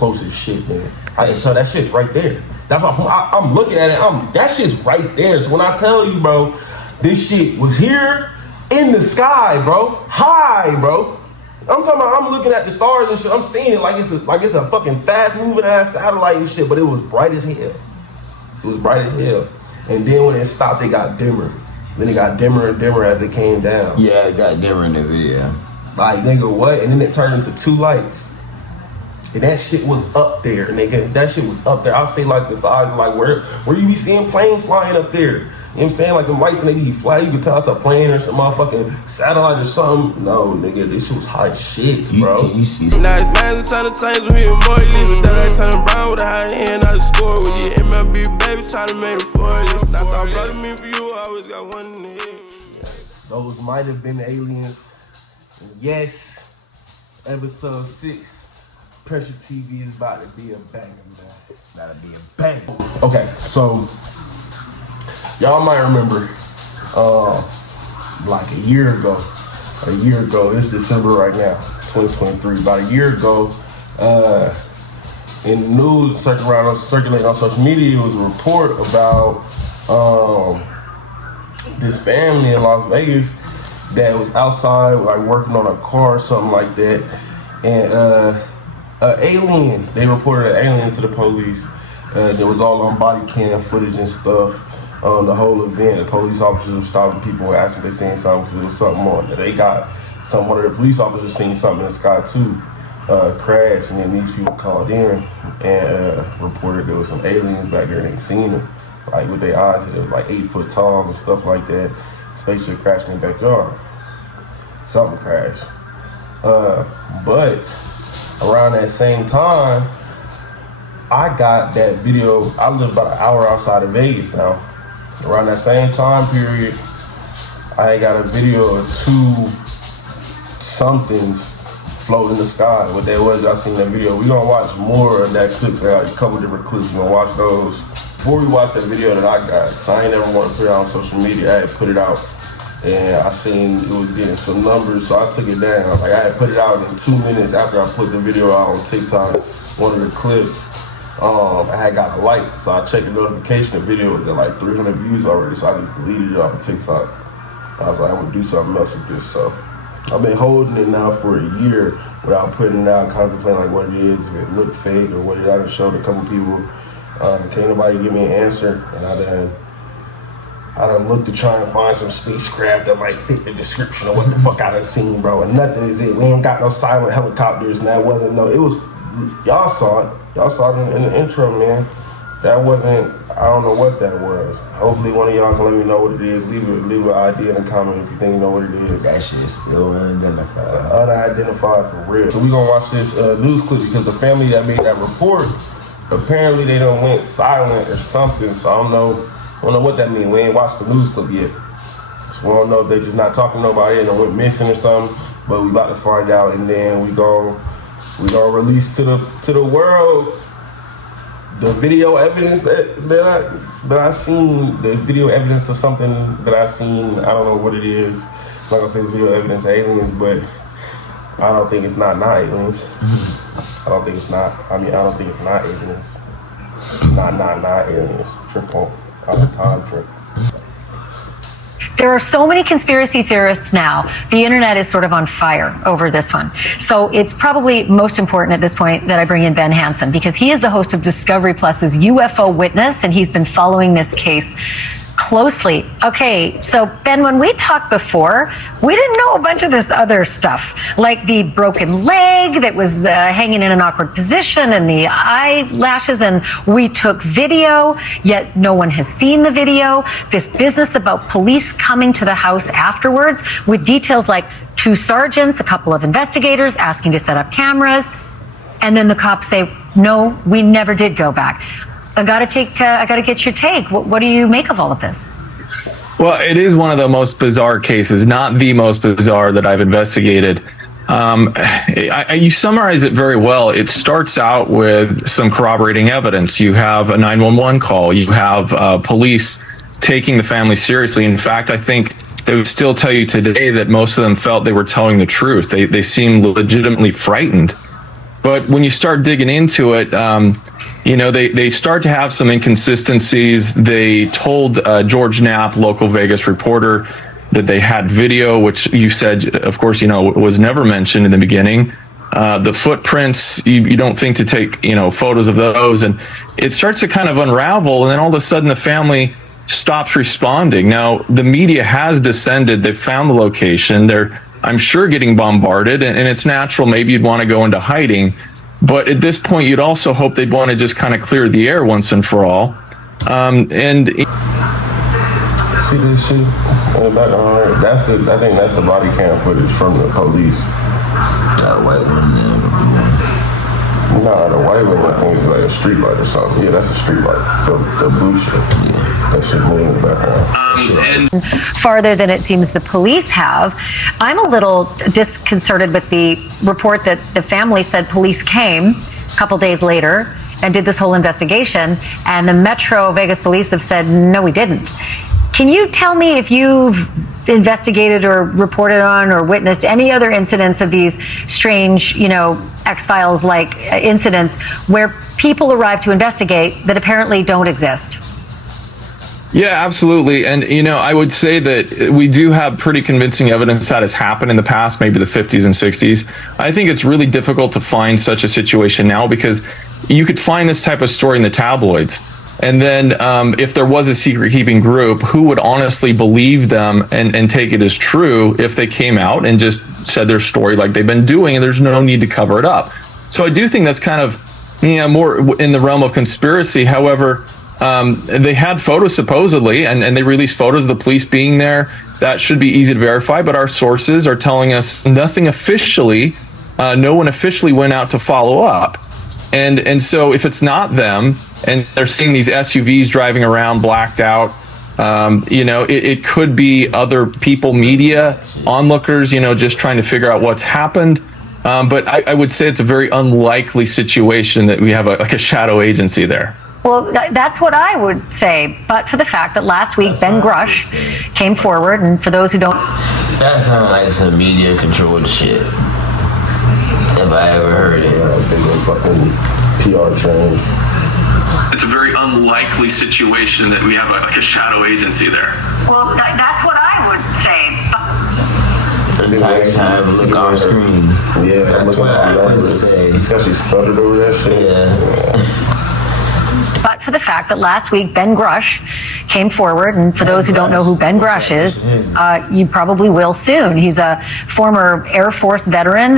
close as shit, man. So that shit's right there. That's why I'm looking at it. That shit's right there. So when I tell you, bro, this shit was here in the sky, bro, high, bro. I'm talking about. I'm looking at the stars and shit. I'm seeing it like it's a fucking fast moving ass satellite and shit. But it was bright as hell. It was bright as hell. And then when it stopped, it got dimmer. Then it got dimmer and dimmer as it came down. Yeah, it got dimmer in the video. Like, nigga, what? And then it turned into 2 lights. And that shit was up there, nigga. That shit was up there. I'll say like the size of like where you be seeing planes flying up there. You know what I'm saying? Like them lights and they be fly. You can tell it's a plane or some motherfucking satellite or something. No, nigga, this shit was hot shit, bro. Can you see? Now it's man's trying to change with me and more. You leave it that I turn brown with a high hand, I just score with you. MLB baby trying to make it for you. I thought brother me for you, I always got one in the head. Those might have been aliens. And yes, episode 6. Pressure TV is about to be a banger, man. About to be a banger. Okay, so y'all might remember, like a year ago, it's December right now, 2023. About a year ago, in the news, circulating on social media, it was a report about this family in Las Vegas that was outside, like working on a car or something like that, and alien. They reported an alien to the police. There was all on body cam footage and stuff. The whole event, the police officers were stopping people and asking if they seen something because there was something on. They got one of the police officers seen something in the sky too, crash, and then these people called in and reported there was some aliens back there and they seen them, like with their eyes. It was like 8 foot tall and stuff like that. Spaceship crashed in the backyard. Something crashed. But around that same time, I got that video. I live about an hour outside of Vegas now. Around that same time period, I got a video of 2 somethings floating in the sky. What that was, I seen that video. We're gonna watch more of that clips. I got a couple different clips. We're gonna watch those. Before we watch that video that I got, so I ain't never want to put it out on social media. I had put it out and I seen it was getting some numbers, so I took it down. Like I had put it out in 2 minutes after I put the video out on TikTok, one of the clips. I had got a like, so I checked the notification. The video was at like 300 views already, so I just deleted it off of TikTok. I was like, I'm gonna do something else with this. So I've been holding it now for a year without putting it out, contemplating like what it is, if it looked fake or what it is. I done showed a couple people. Can't nobody give me an answer, and I done looked to try and find some spacecraft that might fit the description of what the fuck I done seen, bro. And nothing is it. We ain't got no silent helicopters, and that wasn't no. It was. Y'all saw it. Y'all saw it in the intro, man. That wasn't. I don't know what that was. Hopefully, one of y'all can let me know what it is. Leave an idea in the comment if you think you know what it is. That shit is still unidentified. Unidentified for real. So we gonna watch this news clip because the family that made that report, apparently they done went silent or something. So I don't know what that means. We ain't watched the news clip yet. So we don't know if they just not talking to nobody and they went missing or something. But we about to find out, and then we gonna release to the world the video evidence that I seen. The video evidence of something that I seen. I don't know what it is. I'm not gonna say it's video evidence of aliens, but I don't think it's not aliens. I don't think it's not. I don't think it's not aliens. Not aliens. Triple. Time trip. There are so many conspiracy theorists now. The internet is sort of on fire over this one. So it's probably most important at this point that I bring in Ben Hansen, because he is the host of Discovery Plus's UFO Witness, and he's been following this case closely. Okay, so Ben, when we talked before, we didn't know a bunch of this other stuff, like the broken leg that was hanging in an awkward position and the eyelashes, and we took video, yet no one has seen the video. This business about police coming to the house afterwards with details like 2 sergeants, a couple of investigators asking to set up cameras, and then the cops say, no, we never did go back. I gotta get your take. What do you make of all of this? Well, it is one of the most bizarre cases, not the most bizarre that I've investigated. You summarize it very well. It starts out with some corroborating evidence. You have a 911 call. You have police taking the family seriously. In fact, I think they would still tell you today that most of them felt they were telling the truth. They seemed legitimately frightened But when you start digging into it, they start to have some inconsistencies. They told George Knapp, local Vegas reporter, that they had video, which you said, of course, was never mentioned in the beginning. The footprints, you don't think to take, photos of those. And it starts to kind of unravel. And then all of a sudden the family stops responding. Now, the media has descended. They've found the location. They're, I'm sure, getting bombarded. And it's natural. Maybe you'd want to go into hiding. But at this point, you'd also hope they'd want to just kind of clear the air once and for all. See this shit in the background? I think that's the body cam footage from the police. That white one there. Nah, the white one I think is like a street light or something. Yeah, that's a street light. The blue shit. Yeah. That shit moving in the background. Farther than it seems the police have. I'm a little disconcerted with the report that the family said police came a couple days later and did this whole investigation, and the Metro Vegas police have said, no, we didn't. Can you tell me if you've investigated or reported on or witnessed any other incidents of these strange, X-Files like incidents where people arrive to investigate that apparently don't exist? Yeah, absolutely. And, I would say that we do have pretty convincing evidence that has happened in the past, maybe the 50s and 60s. I think it's really difficult to find such a situation now because you could find this type of story in the tabloids. And then if there was a secret-keeping group, who would honestly believe them and take it as true if they came out and just said their story like they've been doing, and there's no need to cover it up? So I do think that's kind of more in the realm of conspiracy. However, they had photos supposedly, and they released photos of the police being there. That should be easy to verify, but our sources are telling us nothing officially. No one officially went out to follow up. And so if it's not them, and they're seeing these SUVs driving around blacked out, it could be other people, media, onlookers, just trying to figure out what's happened. But I would say it's a very unlikely situation that we have a shadow agency there. Well, that's what I would say, but for the fact that last week Ben Grush came forward, and for those who don't... That sounds like some media-controlled shit. If I ever heard it. I think they're fucking PR trained. It's a very unlikely situation that we have a shadow agency there. Well, that's what I would say. The entire time, look on screen. Yeah, that's what I would say. He's actually stuttered over that shit. Yeah. But for the fact that last week Ben Grush came forward, and for those who don't know who Ben Grush is, you probably will soon. He's a former Air Force veteran,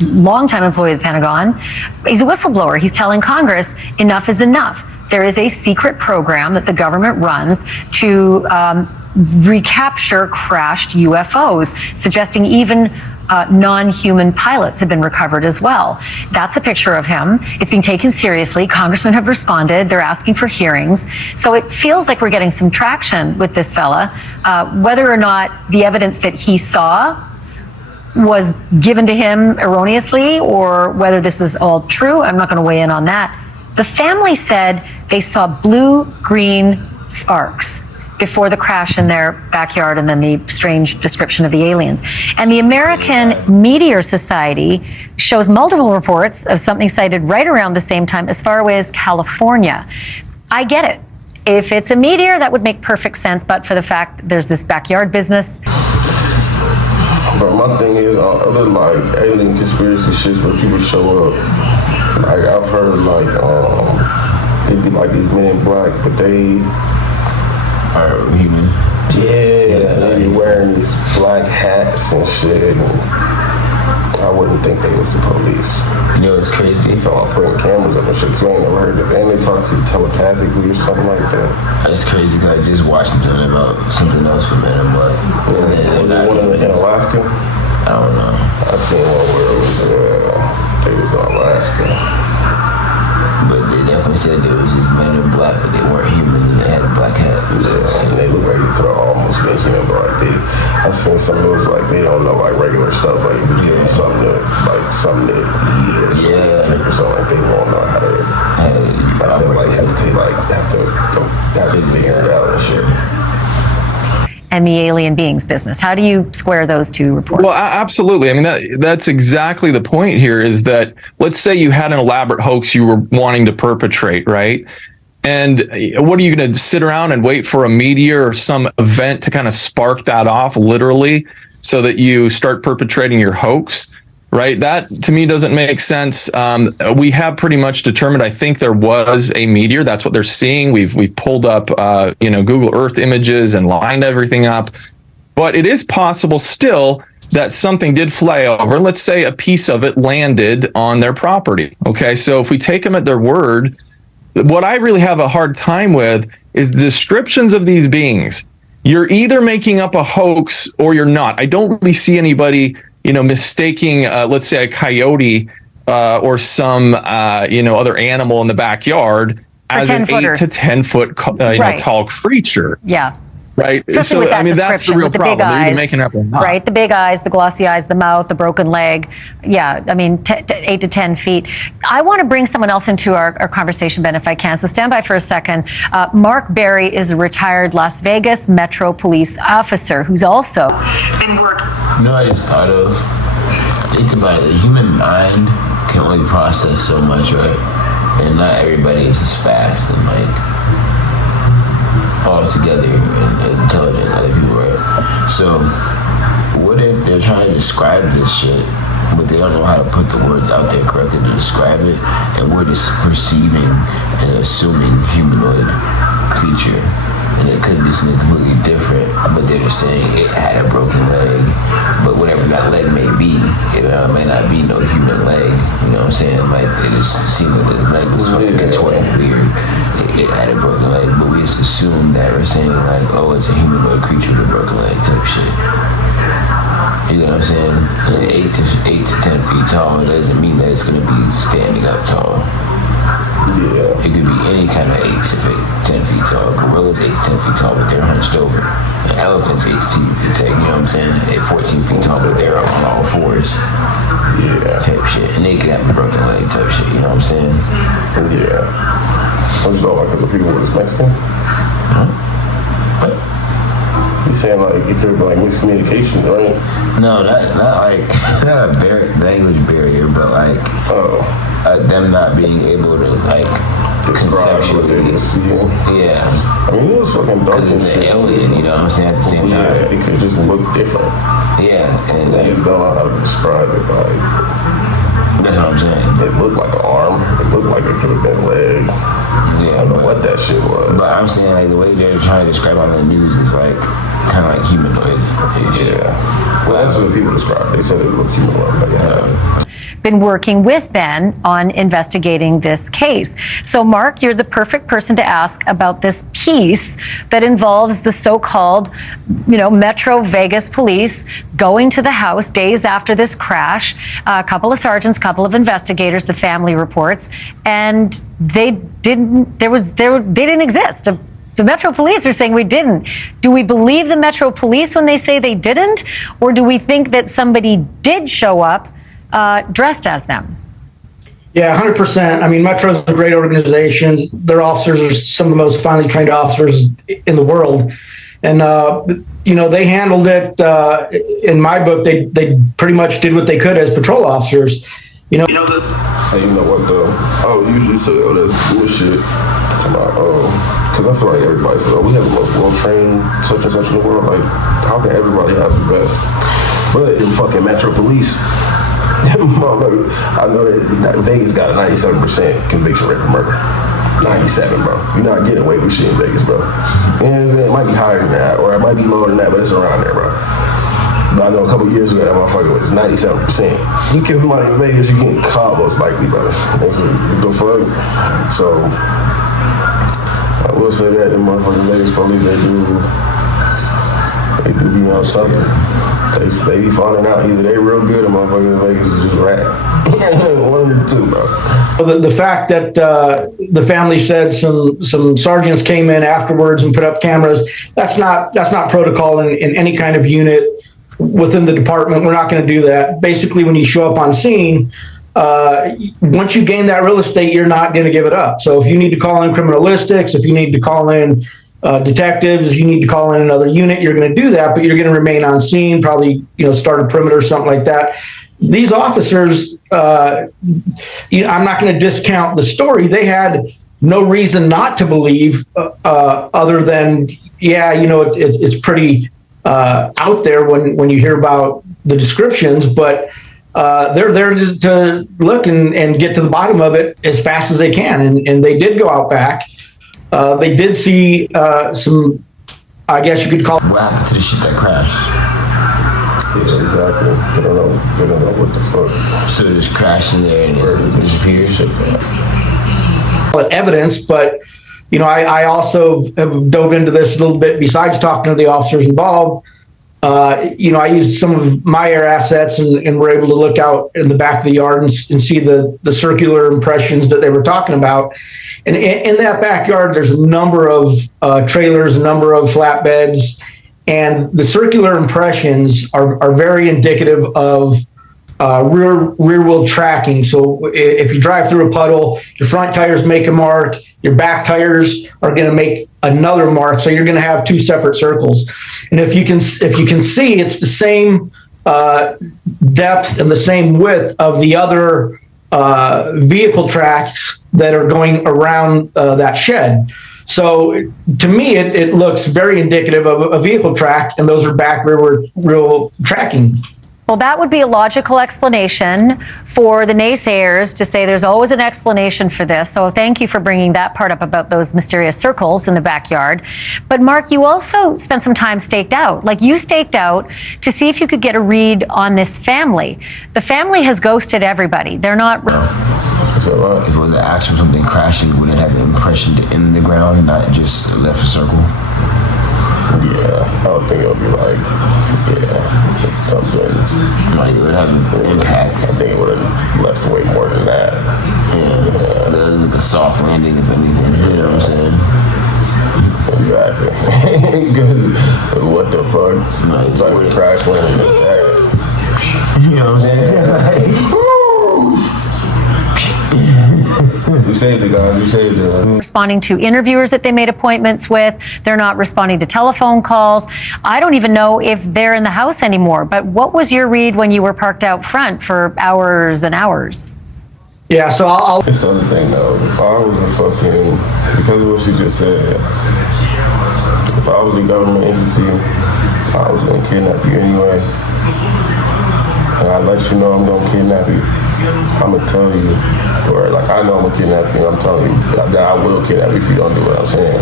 longtime employee of the Pentagon. He's a whistleblower. He's telling Congress enough is enough. There is a secret program that the government runs to recapture crashed UFOs, suggesting even non-human pilots have been recovered as well. That's a picture of him. It's being taken seriously. Congressmen have responded. They're asking for hearings. So it feels like we're getting some traction with this fella. Whether or not the evidence that he saw was given to him erroneously or whether this is all true, I'm not going to weigh in on that. The family said they saw blue-green sparks before the crash in their backyard and then the strange description of the aliens. And the American Meteor Society shows multiple reports of something sighted right around the same time as far away as California. I get it. If it's a meteor, that would make perfect sense, but for the fact that there's this backyard business. But my thing is, other like alien conspiracy shits where people show up, like I've heard like, it'd be like these men in black, but they Are human? Yeah, they be wearing these black hats and shit. And I wouldn't think they was the police. You know, it's crazy. They talking about putting cameras up and shit, so I ain't never heard of it. And they talk to you telepathically or something like that. That's crazy because I just watched something about something else for Men in Black. Was it one in Alaska? I don't know. I seen one where it was, they was in Alaska. But they definitely said there was just Men in Black, but they weren't human and they had a black hat. Yeah, and they look like you could have almost been human, but like I seen some of those like they don't know like regular stuff, like you give them something to eat or something, or something like they won't know how to have to figure it out and shit. and the alien beings business? How do you square those two reports? Well, absolutely. I mean, that's exactly the point here, is that let's say you had an elaborate hoax you were wanting to perpetrate, right? And what are you going to sit around and wait for a meteor or some event to kind of spark that off, literally, so that you start perpetrating your hoax? Right. That to me doesn't make sense. We have pretty much determined, I think there was a meteor. That's what they're seeing. We've pulled up, Google Earth images and lined everything up. But it is possible still that something did fly over. Let's say a piece of it landed on their property. OK, so if we take them at their word, what I really have a hard time with is the descriptions of these beings. You're either making up a hoax or you're not. I don't really see anybody mistaking, let's say, a coyote or some, other animal in the backyard as an 8 to 10 foot tall creature. Yeah. Right. Especially So, that's the real problem. They're either making up or not. Right. The big eyes, the glossy eyes, the mouth, the broken leg. Yeah. I mean, 8 to 10 feet. I want to bring someone else into our conversation, Ben, if I can. So stand by for a second. Mark Berry is a retired Las Vegas Metro Police officer who's also been working. I just thought of, think about it, the human mind can only process so much, right? And not everybody is as fast and all together and as intelligent as other people, right? So what if they're trying to describe this shit, but they don't know how to put the words out there correctly to describe it, and we're just perceiving and assuming humanoid creature, and it could be something completely different, but they're just saying it had a broken leg, but whatever that leg may be, it may not be no human leg, you know what I'm saying? Like, it just seemed that this leg was fucking contorted weird. It had a broken leg, but we just assume that we're saying like, oh, it's a humanoid creature with a broken leg type shit. You know what I'm saying? And 8 to 10 feet tall, it doesn't mean that it's gonna be standing up tall. Yeah. It could be any kind of 8 to 10 feet tall. Gorillas 8 to 10 feet tall, but they're hunched over. And elephants 8 to 10, you know what I'm saying? They're 14 feet tall, but they're on all fours. Yeah. Type shit. And they could have a broken leg type shit, you know what I'm saying? Yeah. I just don't like because the people were just Mexican. Huh? What? You saying like if there were like miscommunication, right? No, not like not a language barrier, but like them not being able to like conceptually see. Yeah. I mean, it was fucking dark. Because it's an alien, you know what I'm saying? At the same time, yeah, it could just look different. Yeah, and they just don't know how to describe it. Like, that's what I'm saying. It looked like an arm. It looked like it could have been a leg. Yeah, I don't know what that shit was. But I'm saying like the way they're trying to describe on the news is like kind of like humanoid. Yeah. Well, that's what the people described. They said it looked humanoid. Like it had. Been working with Ben on investigating this case. So, Mark, you're the perfect person to ask about this piece that involves the so-called, Metro Vegas police going to the house days after this crash. A couple of sergeants, couple of investigators, the family reports, and they didn't exist. The Metro Police are saying we didn't. Do we believe the Metro Police when they say they didn't, or do we think that somebody did show up dressed as them? Yeah, 100%. I mean, Metro's a great organization. Their officers are some of the most finely trained officers in the world. And, they handled it. In my book, they pretty much did what they could as patrol officers. Hey, you know what though? Usually say, that's bullshit. Because I feel like everybody says, we have the most well-trained such and such in the world. Like, how can everybody have the best? But in fucking Metro Police, I know that Vegas got a 97% conviction rate for murder. 97, bro. You're not getting away with shit in Vegas, bro. And it might be higher than that, or it might be lower than that, but it's around there, bro. But I know a couple years ago that motherfucker was 97%. You kill somebody in Vegas, you getting caught most likely, brother. What the fuck? So I will say that the motherfucking Vegas police, they do be on something. They be finding out either they real good or motherfuckers in Vegas is just rat. One of the two, bro. The fact that the family said some sergeants came in afterwards and put up cameras, that's not protocol in any kind of unit within the department. We're not going to do that. Basically, when you show up on scene, once you gain that real estate, you're not going to give it up. So if you need to call in criminalistics, if you need to call in detectives, you need to call in another unit, you're going to do that, but you're going to remain on scene, probably, start a perimeter or something like that. These officers, I'm not going to discount the story. They had no reason not to believe, other than, it's pretty out there when you hear about the descriptions, but they're there to look and get to the bottom of it as fast as they can. And they did go out back. They did see some, I guess you could call. What happened to the ship that crashed? Yeah, exactly. They don't know what the fuck. So it just crashed in there and it disappeared. Evidence, but I also have dove into this a little bit besides talking to the officers involved. I used some of my air assets and were able to look out in the back of the yard and see the circular impressions that they were talking about. And in that backyard, there's a number of trailers, a number of flatbeds, and the circular impressions are very indicative of rear wheel tracking. So if you drive through a puddle, your front tires make a mark, your back tires are going to make another mark. So you're going to have two separate circles. And if you can see, it's the same depth and the same width of the other vehicle tracks that are going around that shed. So to me, it looks very indicative of a vehicle track, and those are back rear wheel tracking. Well, that would be a logical explanation for the naysayers to say there's always an explanation for this. So thank you for bringing that part up about those mysterious circles in the backyard. But Mark, you also spent some time staked out. Like, you staked out to see if you could get a read on this family. The family has ghosted everybody. They're not. If it was an actual something crashing, would it have an impression in the ground, not just left a circle? Yeah, I don't think it'll be like, something. Like, it would have an impact. I think it would have left way more than that. Like a soft landing, if anything. You know what I'm saying? Exactly. Because what the fuck? Like, it's like a crash landing like that. You know what I'm saying? You saved the guys. You saved the. Responding to interviewers that they made appointments with. They're not responding to telephone calls. I don't even know if they're in the house anymore. But what was your read when you were parked out front for hours and hours? Yeah, so I'll. It's the other thing though. If I was a fucking, because of what she just said, if I was a government entity, I was gonna kidnap you anyway. And I let you know I'm gonna kidnap you. I'm gonna tell you, or like I know I'm gonna kidnap you. I'm telling you that I will kidnap you if you don't do what I'm saying.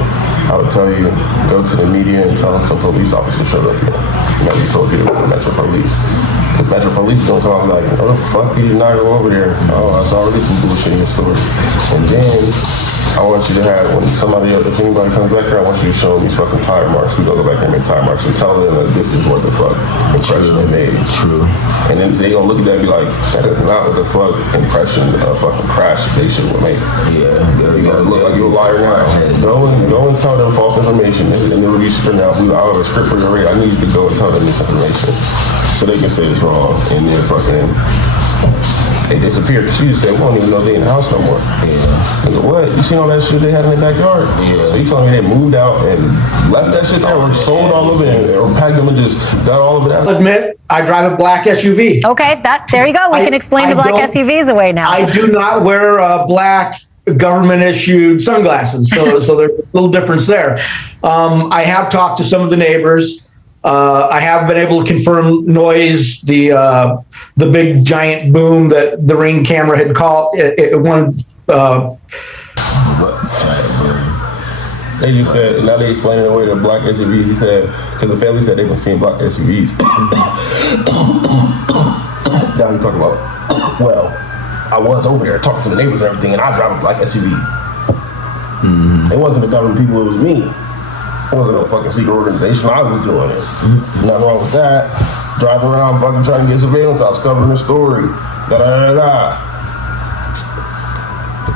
I would tell you, go to the media and tell them some police officers showed up here. You told you to go to Metro Police. The Metro Police don't come like, oh the fuck, you did not go over there. Oh, that's already some bullshit in your story. And then I want you to have, when somebody else, if anybody comes back here, I want you to show them these fucking tire marks. We gonna go back there and make tire marks and tell them that this is what the fuck impression they made. True. And then they gonna look at that and be like, that is not what the fuck impression a fucking crash they should would make. Yeah. You gotta look like you're a liar now. Go and tell them false information and then release it now. I have a script for your rate. I need you to go and tell them this information so they can say it's wrong and then fucking they disappeared. She just said, we don't even know they in the house no more. Yeah. And what? You seen all that shit they had in the backyard? Yeah. So you telling me they moved out and left that shit there or sold all of it or packed them and just got all of it out? I'll admit, I drive a black SUV. Okay, there you go. We can explain the black SUVs away now. I do not wear black government-issued sunglasses, so there's a little difference there. I have talked to some of the neighbors. I have been able to confirm noise, the big giant boom that the Ring camera had caught. They just said, now they explaining away the black SUVs. He said, because the family said they've been seeing black SUVs. Now you talk about, well, I was over there talking to the neighbors and everything, and I drive a black SUV. It wasn't the government people, it was me. It wasn't no fucking secret organization. I was doing it. Nothing wrong with that. Driving around fucking trying to get surveillance. I was covering the story. Da da da da.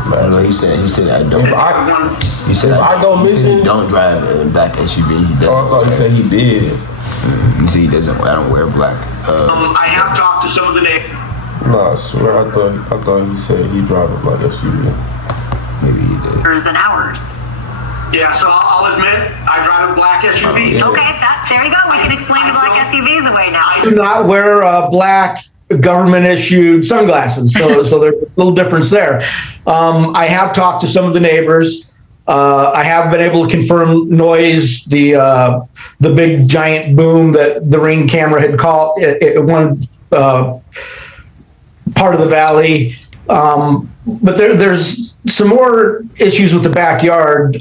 Man, no, he said I don't. If I go missing, don't drive a black SUV. Oh, I thought he said he did. You see, he doesn't. I don't wear black. I have talked to some of the neighbors. No, I swear, I thought he said he drive a black SUV. Maybe he did. Hours and hours. Yeah, so I'll admit, I drive a black SUV. Yeah. Okay, there you go. We can explain the black SUVs away now. I do not wear black government-issued sunglasses, so there's a little difference there. I have talked to some of the neighbors. I have been able to confirm noise, the big giant boom that the Ring camera had caught at one part of the valley. But there's some more issues with the backyard.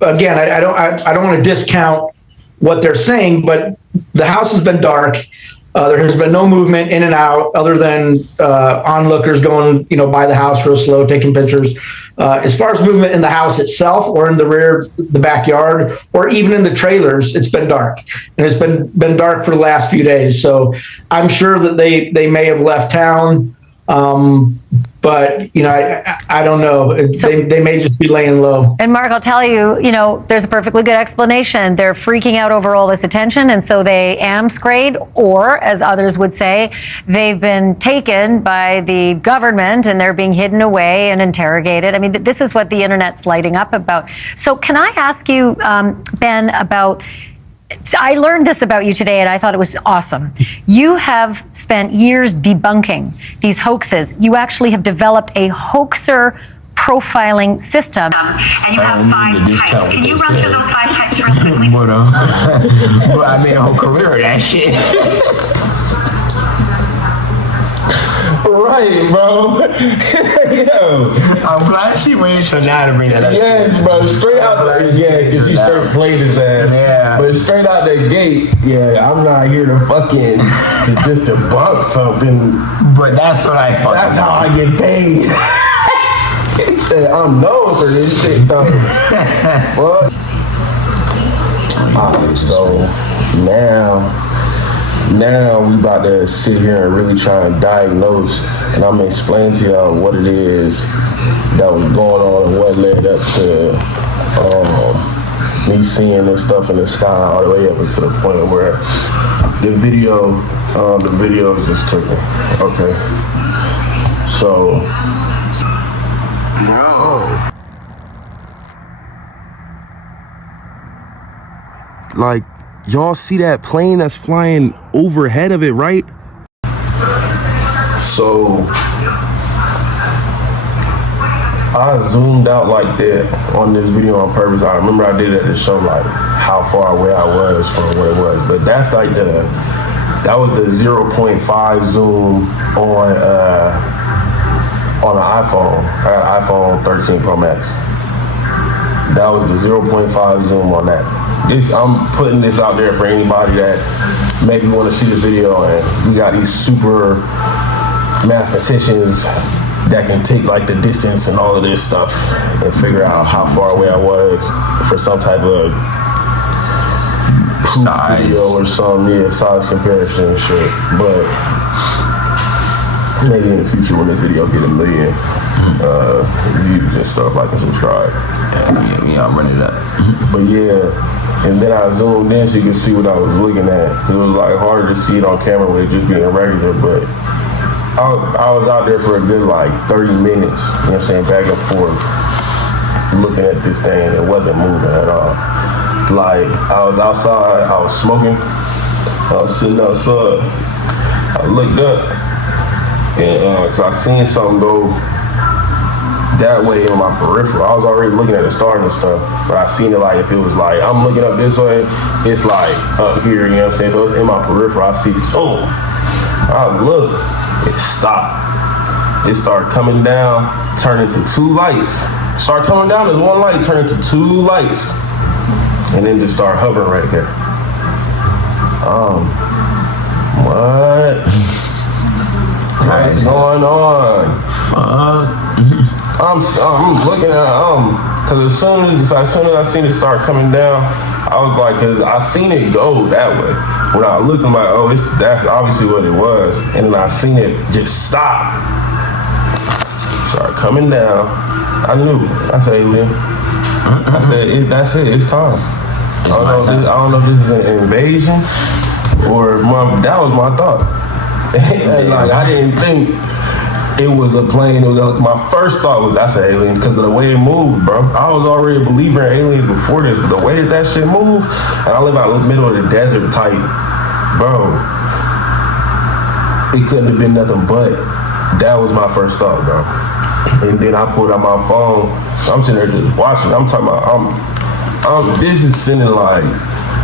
Again, I don't want to discount what they're saying, but the house has been dark. There has been no movement in and out other than onlookers going, by the house real slow, taking pictures. As far as movement in the house itself or in the rear, the backyard, or even in the trailers, it's been dark. And it's been dark for the last few days. So I'm sure that they may have left town. But I don't know. They may just be laying low. And Mark, I'll tell you, there's a perfectly good explanation. They're freaking out over all this attention, and so they sprayed, or as others would say, they've been taken by the government and they're being hidden away and interrogated. I mean, this is what the internet's lighting up about. So can I ask you, Ben, about... I learned this about you today, and I thought it was awesome. You have spent years debunking these hoaxes. You actually have developed a hoaxer profiling system. And you have 5 types. Can you run through those 5 types real quickly? But I made a whole career of that shit. Right, bro. Yo. I'm glad she waited till now to bring that up. Yes, bro. Straight out the because she straight played his ass. Yeah. But straight out the gate, I'm not here to to just debunk something. But that's what I fucking That's how I get paid. He said, I'm known for this shit, though. What? Alright, so now we about to sit here and really try and diagnose, and I'm gonna explain to y'all what it is that was going on and what led up to me seeing this stuff in the sky all the way up to the point where the video is just taken. Okay, so no, like. Y'all see that plane that's flying overhead of it, right? So I zoomed out like that on this video on purpose. I remember I did it to show like how far away I was from what it was. But that's like that was the 0.5 zoom on an iPhone. I got an iPhone 13 Pro Max. That was the 0.5 zoom on that. I'm putting this out there for anybody that maybe want to see the video, and we got these super mathematicians that can take like the distance and all of this stuff and figure out how far away I was for some type of size video or some size comparison and shit. But maybe in the future when this video get 1 million views and stuff, like and subscribe. Yeah, I'll run it up. But and then I zoomed in so you can see what I was looking at. It was like harder to see it on camera with it just being regular, but I was out there for a good like 30 minutes, you know what I'm saying, back and forth, looking at this thing. It wasn't moving at all. Like, I was outside, I was smoking, I was sitting outside, I looked up, and cause I seen something go that way in my peripheral. I was already looking at the stars and stuff, but I seen it like if it was like, I'm looking up this way, it's like up here, you know what I'm saying? So in my peripheral, I see this, I look, it stopped. It started coming down, turned into 2 lights. Start coming down as 1 light, turned into 2 lights. And then just start hovering right there. What? What's going on? Fuck. I'm looking at cause as soon as I seen it start coming down, I was like, cause I seen it go that way. When I looked, I'm like, that's obviously what it was. And then I seen it just stop. Start coming down. I knew. I said, Lynn. I said, that's it. It's time. I don't know if this is an invasion or that was my thought. Like, I didn't think It was a plane. It was my first thought was that's an alien because of the way it moved, bro. I was already a believer in aliens before this, but the way that shit moved, and I live out in the middle of the desert type, bro. It couldn't have been nothing but. That was my first thought, bro. And then I pulled out my phone. I'm sitting there just watching. I'm talking about, this is sending like,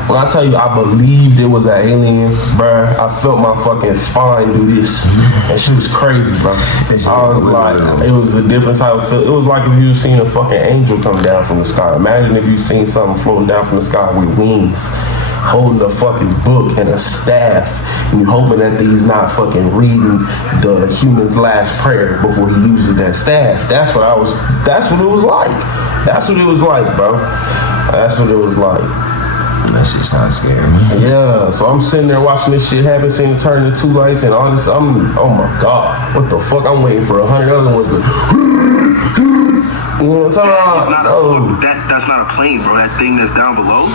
when I tell you I believed it was an alien, bro, I felt my fucking spine do this. And she was crazy, bro. I was like, it was a different type of feel. It was like if you seen a fucking angel come down from the sky. Imagine if you seen something floating down from the sky with wings, holding a fucking book and a staff, and you hoping that he's not fucking reading the human's last prayer before he uses that staff. That's what it was like. That's what it was like, bro. That's what it was like. That shit sounds scary. Yeah, so I'm sitting there watching this shit happen, seeing it turn into 2 lights and all this. Oh my God, what the fuck? I'm waiting for 100 other ones to. You know what I'm talking about? That's not a plane, bro. That thing that's down below.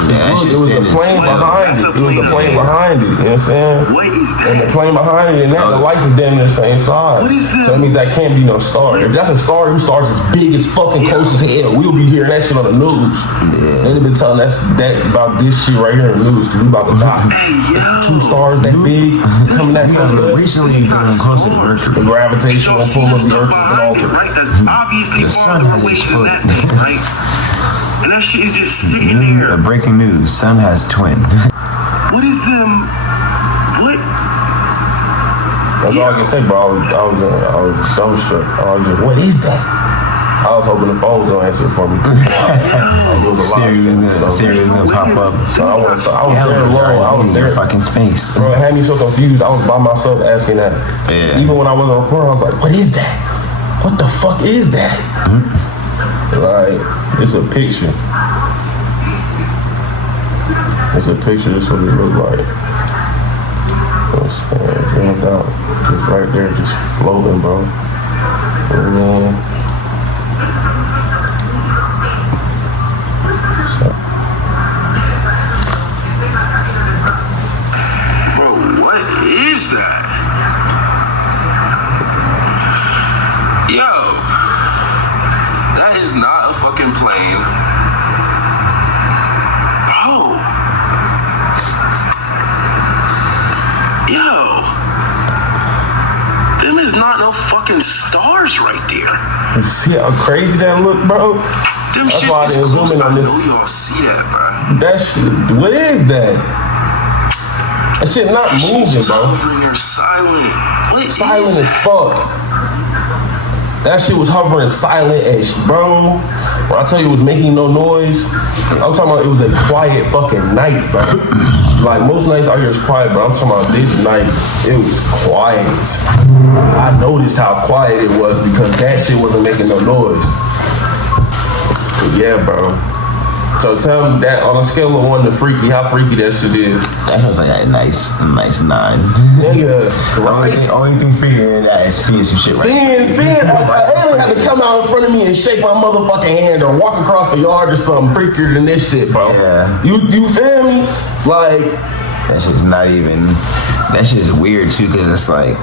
Yeah, it was a plane behind it. It was a plane behind it. You know what I'm saying? What is that? And the plane behind it, and the lights is damn near the same size. What is that? So that means that can't be no star. If that's a star, them stars is big as fucking close as hell. We'll be hearing that shit on the news. Yeah. They've been telling us that about this shit right here in the news because we about to die. It's 2 stars that big coming that close. Recently, getting closer to Earth. The gravitational pull of the Earth has been altered. Right? That's obviously The sun farther has away than exploded. that thing, right? And that shit is just sitting there. Breaking news: sun has twin. What is them? What? That's all I can say, bro. I was dumbstruck. I was just, what is that? I was hoping the phone was gonna answer it for me. Siri was gonna pop up. So I was there alone. I was there. Fucking space. Bro, it had me so confused. I was by myself asking that. Yeah. Even when I wasn't recording, I was like, what is that? What the fuck is that? Like, it's a picture. It's a picture. This is what it look like. Zoomed out. Just right there, just floating, bro. Man. Bro, what is that? Yo, that is not a fucking plane. Bro. Yo. Them is not no fucking stars right there. You see how crazy that look, bro? Them That's shit why I is didn't close. zoom in on I this. know y'all see that, bro. That shit, what is that? That shit not moving, She's bro. hovering there silent. What is Silent that? as fuck. That shit was hovering silent as, bro. When I tell you it was making no noise, I'm talking about it was a quiet fucking night, bro. Like most nights out here is quiet, but I'm talking about this night, it was quiet. I noticed how quiet it was because that shit wasn't making no noise. Yeah, bro. So tell me that on a scale of 1 to freaky, how freaky that shit is. That sounds like a nice 9. Nigga, right? Only thing freakier than that is seeing some shit right Seeing, an alien had to come out in front of me and shake my motherfucking hand or walk across the yard or something freakier than this shit, bro. Yeah. You feel me? Like, That shit's not even. That shit's weird too, because it's like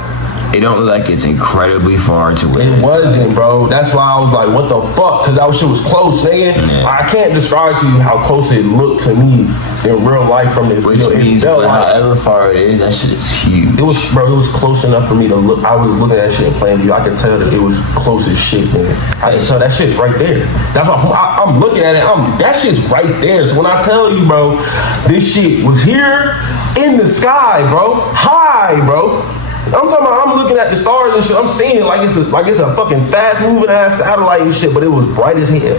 it don't look like it's incredibly far to where it wasn't, bro. That's why I was like, what the fuck? Because that shit was close, nigga. Yeah. I can't describe to you how close it looked to me in real life from this Which video. It means felt like however far it is, that shit is huge. it was, bro. It was close enough for me to look. I was looking at that shit in plain view. I could tell that it was close as shit, man. I could tell that shit's right there. That's why I'm looking at it. That shit's right there. So when I tell you, bro, this shit was here in the sky, bro, high, bro. I'm talking about, I'm looking at the stars and shit. I'm seeing it like it's a fucking fast moving ass satellite and shit, but it was bright as hell.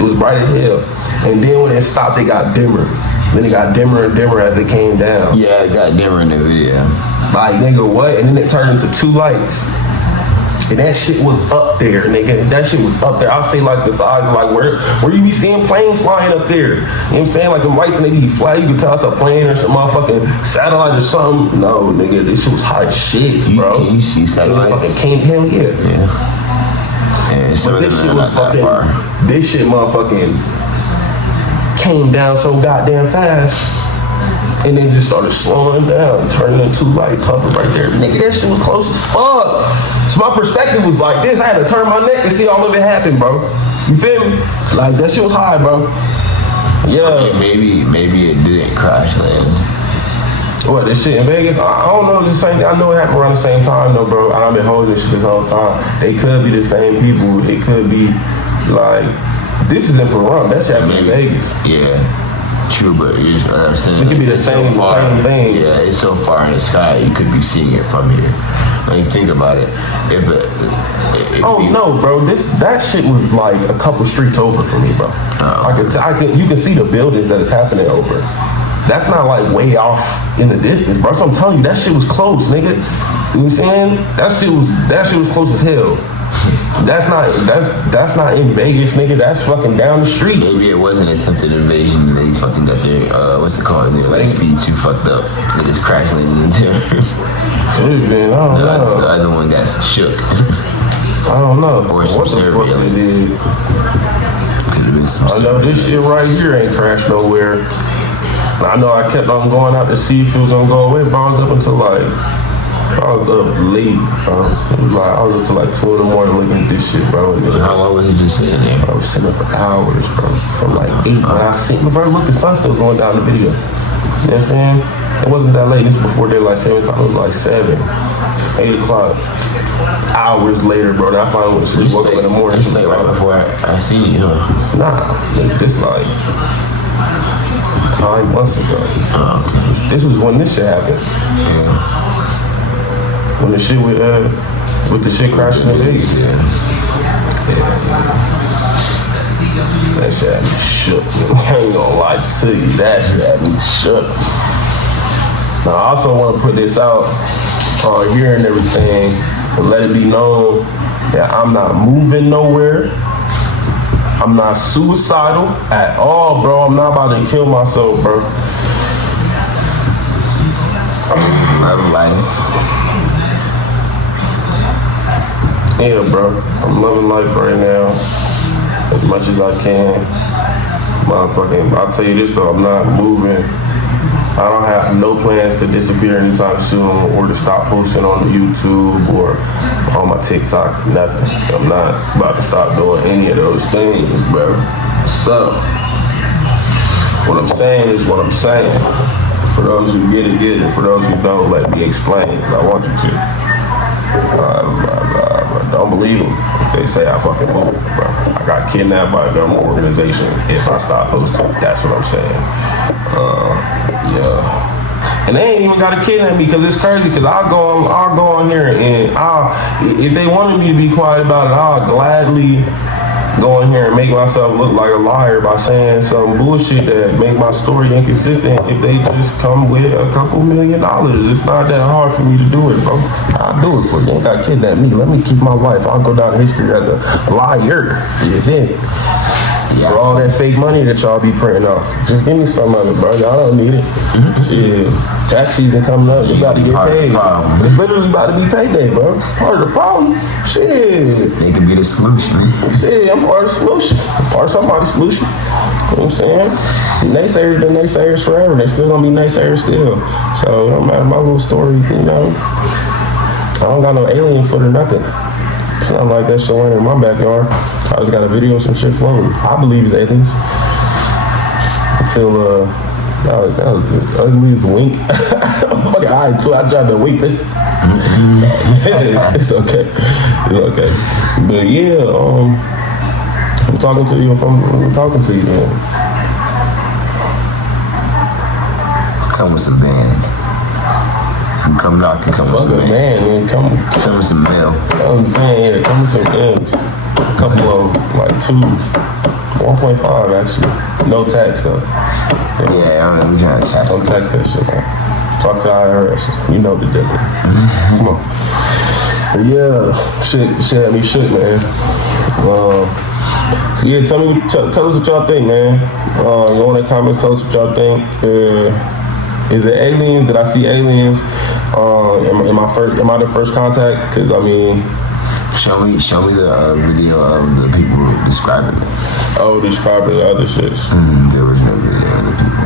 It was bright as hell. And then when it stopped, it got dimmer. Then it got dimmer and dimmer as it came down. Yeah, it got dimmer in the video. Like, nigga, what? And then it turned into 2 lights. And that shit was up there, nigga. That shit was up there. I'll say like the size of like where you be seeing planes flying up there. You know what I'm saying? Like them lights and they be fly. You can tell it's a plane or some motherfucking satellite or something. No, nigga, this shit was high as shit, bro. Can you see satellites? Fucking came, hell yeah. Yeah, some But of this them shit are was not that far. fucking, this shit motherfucking came down so goddamn fast. and then just started slowing down, turning into lights, hovering right there. Nigga, that shit was close as fuck. So my perspective was like this. I had to turn my neck to see all of it happen, bro. You feel me? Like, that shit was high, bro. Yeah. So maybe it didn't crash land. What, this shit in Vegas? I don't know. It's the same. I know it happened around the same time, though, bro. I've been holding this shit this whole time. They could be the same people. It could be, like, this is in Pahrump. That shit happened in Vegas. Yeah. True, but I'm saying it could be the same thing. Yeah, it's so far in the sky, you could be seeing it from here. Like, think about it. No, bro. That shit was like a couple streets over for me, bro. You can see the buildings that it's happening over. That's not like way off in the distance, bro. So I'm telling you, that shit was close, nigga. You know what I'm saying? That shit was close as hell. That's not in Vegas, nigga. That's fucking down the street. Maybe it wasn't an attempted invasion. They fucking got their what's it called? Their light speed too fucked up. They just crash landed into it. Man, I don't know. The other one got shook. I don't know. Or some surveillance. Could have been some. I know this shit right here ain't crashed nowhere. I know I kept on going out to see if it was gonna go away, but I was up until like. I was up late, bro. I was up till like 2 in the morning looking at this shit, bro. How long was you just sitting there? I was sitting up for hours, bro. From like 8. When I seen, bro, look, the sun still going down the video. You know what I'm saying? It wasn't that late. This was before daylight savings time. It was like 7, 8 o'clock. Hours later, bro. Then I finally went to sleep. Woke up in the morning. It's like right before I seen you, huh? Nah, this like 9 months ago. Oh, okay. This was when this shit happened. Yeah. When the shit with the shit crashing in Vegas. Yeah. That shit had me shook. I ain't gonna lie to you. That shit had me shook. Now I also want to put this out on here and everything and let it be known that I'm not moving nowhere. I'm not suicidal at all, bro. I'm not about to kill myself, bro. Love life. Yeah, bro. I'm loving life right now as much as I can. Motherfucking, I'll tell you this though, I'm not moving. I don't have no plans to disappear anytime soon or to stop posting on the YouTube or on my TikTok, nothing. I'm not about to stop doing any of those things, bro. So, what I'm saying is what I'm saying. For those who get it, get it. For those who don't, let me explain. I want you to. Don't believe them. They say I fucking moved, bro. I got kidnapped by a government organization if I stop posting. That's what I'm saying. Yeah. And they ain't even gotta kidnap me because it's crazy. Because I'll go on here and if they wanted me to be quiet about it, I'll gladly go in here and make myself look like a liar by saying some bullshit that make my story inconsistent if they just come with a couple $1 million. It's not that hard for me to do it, bro. I'll do it for you. You ain't gotta kidnap me. Let me keep my life. I'll go down history as a liar. You feel me? Yeah. For all that fake money that y'all be printing off. Just give me some of it, bro. Y'all don't need it. Shit. Tax season coming up. You about to get paid. It's literally about to be payday, bro. Part of the problem. Shit. They could be the solution. Shit, I'm part of the solution. I'm part of somebody's solution. You know what I'm saying? Naysayers, the naysayers forever. They still gonna be naysayers still. So it don't matter my little story, you know. I don't got no alien foot or nothing. It's not like that shit went in my backyard. I just got a video of some shit floating. I believe it's aliens. Until that was ugly as a wink. Fucking eye too. I tried to wink this. It's okay. It's okay. But yeah, I'm talking to you. I'm talking to you, man. Come with some bands. Come knocking, come with some man. Come with some mail. I'm saying, yeah, come with some M's. A couple of them, like 1.5 actually. No tax though. Yeah, I don't know. We trying to tax. Don't tax that shit, man. Talk to IRS. You know the difference. Come on. But yeah, shit had me shook, man. So yeah, tell us what y'all think, man. Go in the comments, tell us what y'all think. Is it aliens? Did I see aliens? Am I the first contact? Because I mean, show me the video of the people describing it. Oh, describing the other shits. The original video of the people.